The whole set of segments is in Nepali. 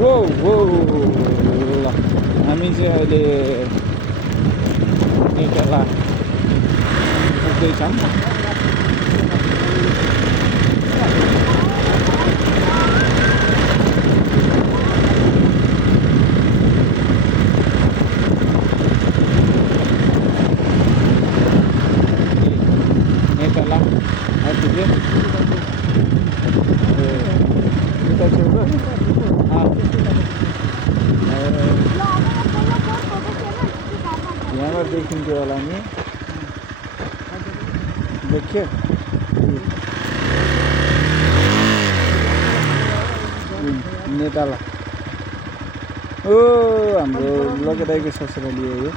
वो वो ल हामी चाहिँ अहिले नेटला पुग्दैछौँ। नेटला आइपुग्यो। उता छेउको यहाँबाट देखिन्थ्यो होला नि, देखियो नेताला। ओ हाम्रो लोकेदाईको ससुराली हो यो।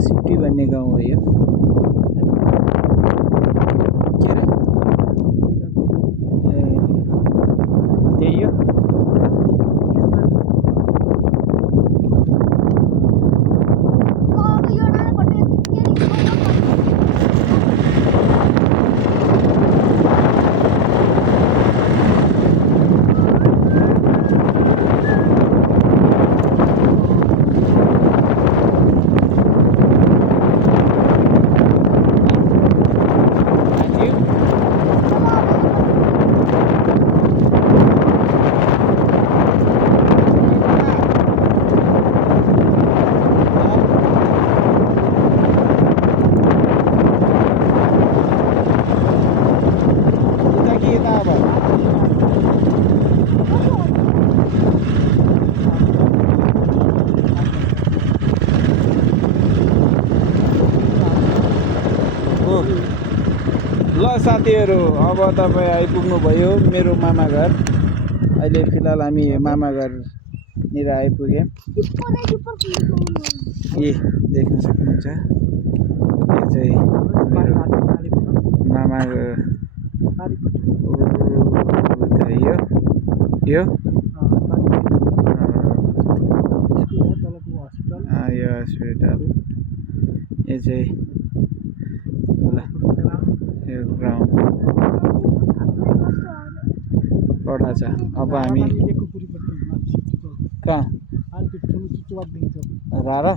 सिटी भन्ने गाउँ हो यो। के अरे त्यही हो। ल साथीहरू, अब तपाईँ आइपुग्नु भयो मेरो मामा घर। अहिले फिलहाल हामी मामा घरनिर आइपुग्यौँ। ए देख्न सक्नुहुन्छ, यो चाहिँ मेरो मामा घर। यो यो यो हस्पिटल, यो चाहिँ यो ग्राउन्ड कडा छ। अब हामी कहाँ र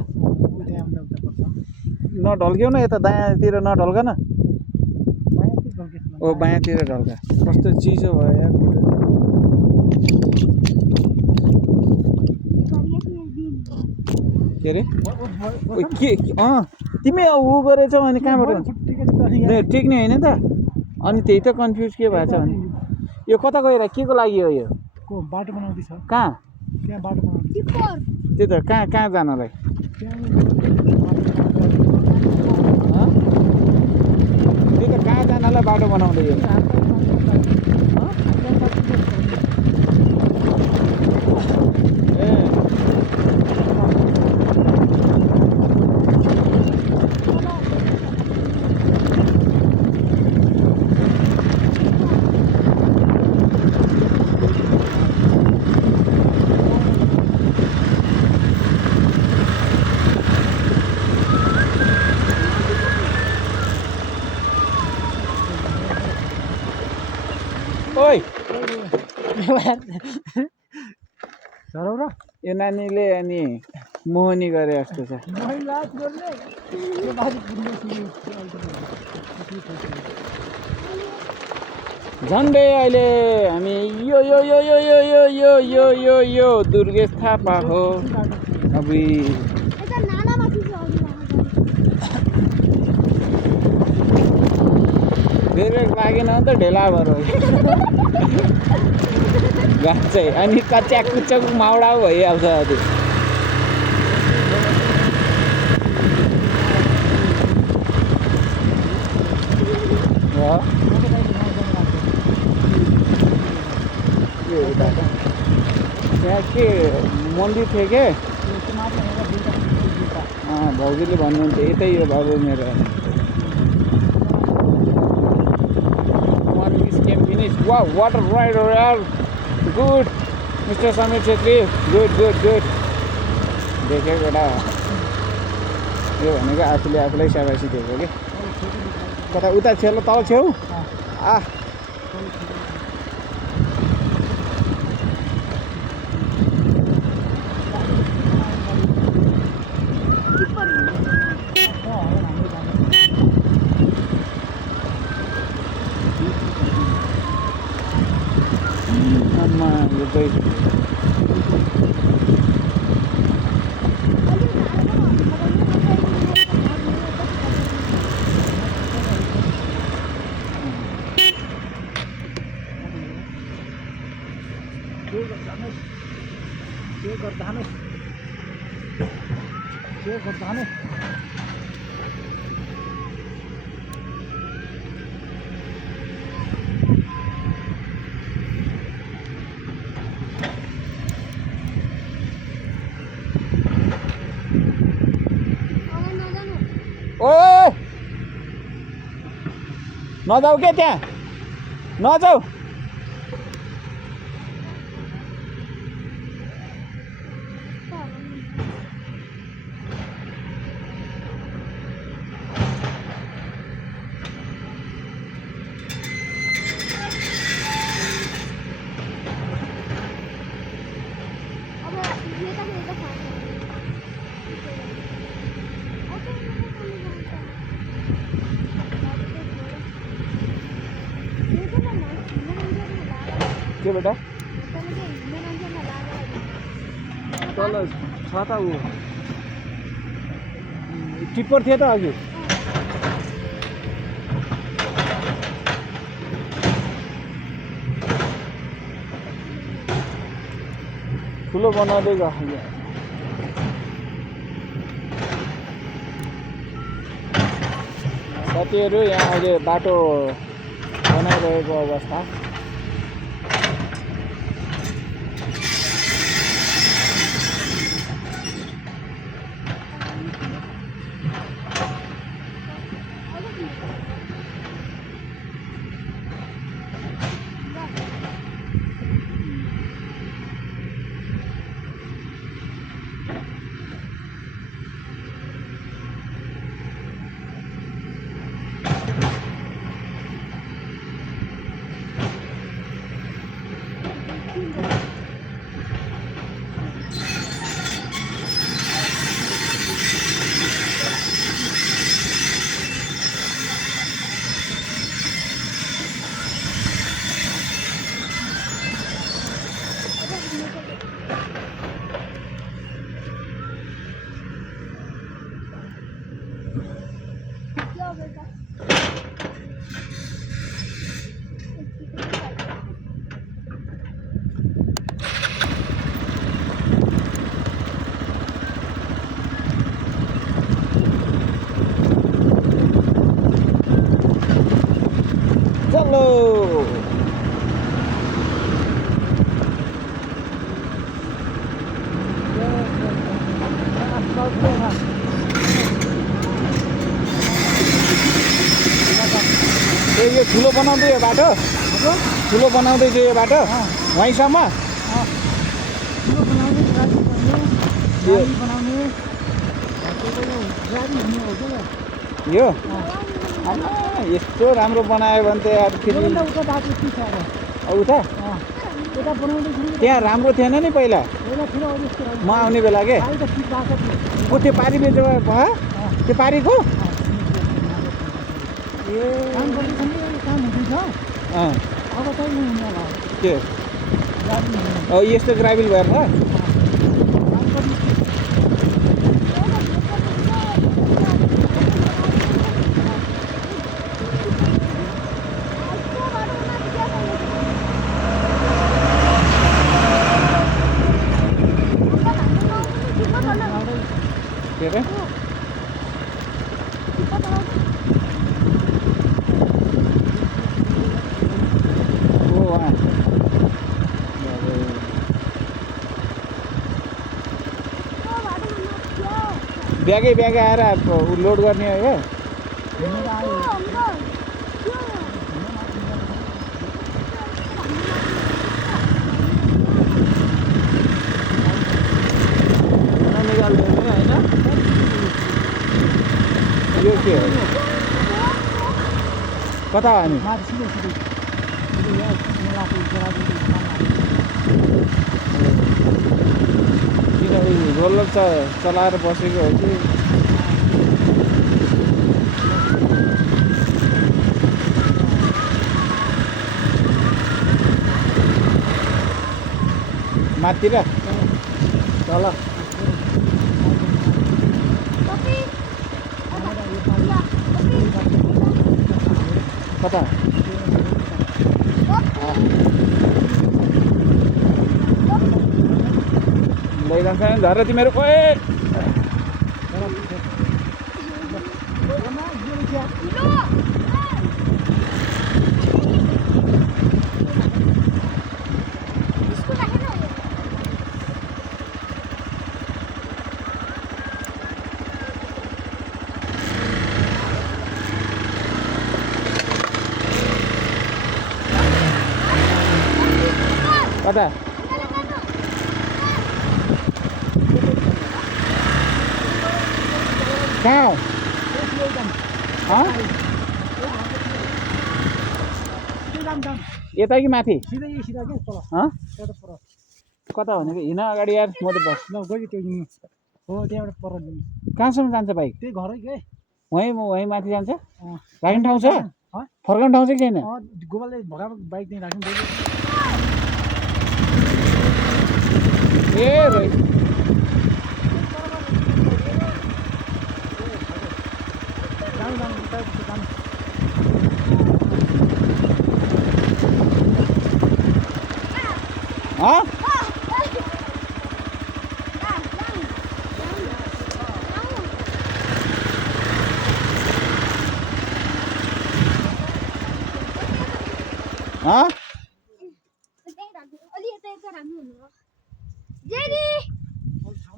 नढल्क्यौ न, यता दायाँतिर नढल्क न। ओ बायाँतिर ढल्का। कस्तो चिसो भयो यार खुट्टा। के अरे के तिमी ऊ गरेछौ अनि कहाँबाट ठिक नै होइन त। अनि त्यही त कन्फ्युज के भएछ भने यो कता गएर के को लागि हो यो बाटो बनाउँदैछ। कहाँ त्यहाँ बाटो बनाउँदैछ। त्यो त कहाँ जानलाई त्यो त कहाँ जानलाई बाटो बनाउँदै यो। ओइ यो नानीले अनि मोहनी गरे जस्तो छ। झन्डै अहिले हामी यो यो यो यो यो यो यो यो यो यो दुर्गेश थापा हो। अबुई ब्रेक लागेन त ढेला भएर घाँस चाहिँ अनि कच्याक कुच्चक माउडा भइहाल्छ। त्यो उता त्यहाँ के मन्दिर थियो के त्यो माथि हेरेर दुईटा भाउजूले भन्नुहुन्थ्यो यतै हो बाबु मेरो one miss can finish. Wow, what a rider yaar. Good. Mr. Samir Chetri. Good. देखेँ बेटा यो भनेको आफूले आफूलाई स्याबासी दिएको कि कता उता छेउ तल छेउ आम्मा यो चाहिँ ओए नजाऊ के त्यहाँ नजाऊ के बेटा तल छ त ऊ टिप्पर थियो त अघि ठुलो बनाउँदै गयो साथीहरू यहाँ अहिले बाटो बनाइरहेको अवस्था चलो यो ठुलो बनाउँदै यो बाटो ठुलो बनाउँदैछ यो बाटो वहीँसम्म यो यस्तो राम्रो बनायो भने त यार फेरि उता त्यहाँ राम्रो थिएन नि पहिला म आउने बेला के को त्यो पारी बेच्नु भयो त्यो पारीको के यस्तो ग्राभिल भएर के अरे ब्यागै आएर लोड गर्ने हो यो हिँडेर आयो निकाल्दैन होइन यो के हो कता हो हामी माथि सिधै यहाँ मेलाको जराको किनभने रोलर चलाएर बसेको हो कि माथितिर तल कता लैजान्छ नि धर तिमीहरू ओए कता कहाँ हो यता कि माथि सिधै सिधा के तल त्यता पर कता भनेको हिँड अगाडि यार म त बस ल गयो त्यो हिँड्नु हो त्यहाँबाट पर जानु कहाँसम्म जान्छ बाइक त्यही घरै के वहीँ माथि जान्छ अँ राख्ने ठाउँ छ अँ फर्कने ठाउँ चाहिँ छैन गोपालले भगाएको बाइक त्यहीँ राख्नु गयो ए रहेछ जानु जानु जानु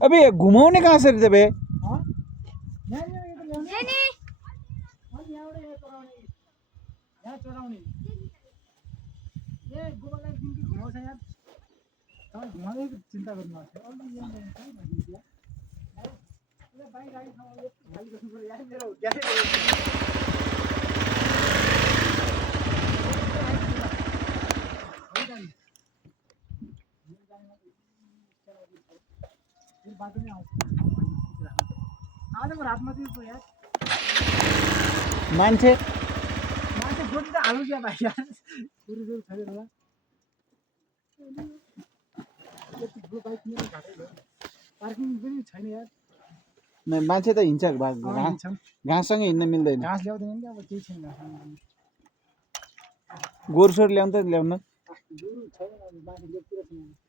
अबे घुमाउने कहाँ छ रे बे यहाँ चढाउने ए गोपाललाई दिनको घुमाउँछ यार तपाईँ घुमाउँदै चिन्ता गर्नु बाइक गाडी खाली गर्नु पऱ्यो यार मेरो बाटो नै आउँछ आजको रातमा चाहिँ यार मान्छे गोटी त हाल्नु क्या भाइ यार सुरु छैन होला बाइक मेरो घाटै भयो पार्किङ पनि छैन यार मान्छे त हिँड्छ घाँससँगै हिँड्न मिल्दैन घाँस ल्याउँदैन नि अब केही छैन गोरुसोर ल्याउनु त ल्याउनु गोरु छैन बाँकी लेकतिर छैन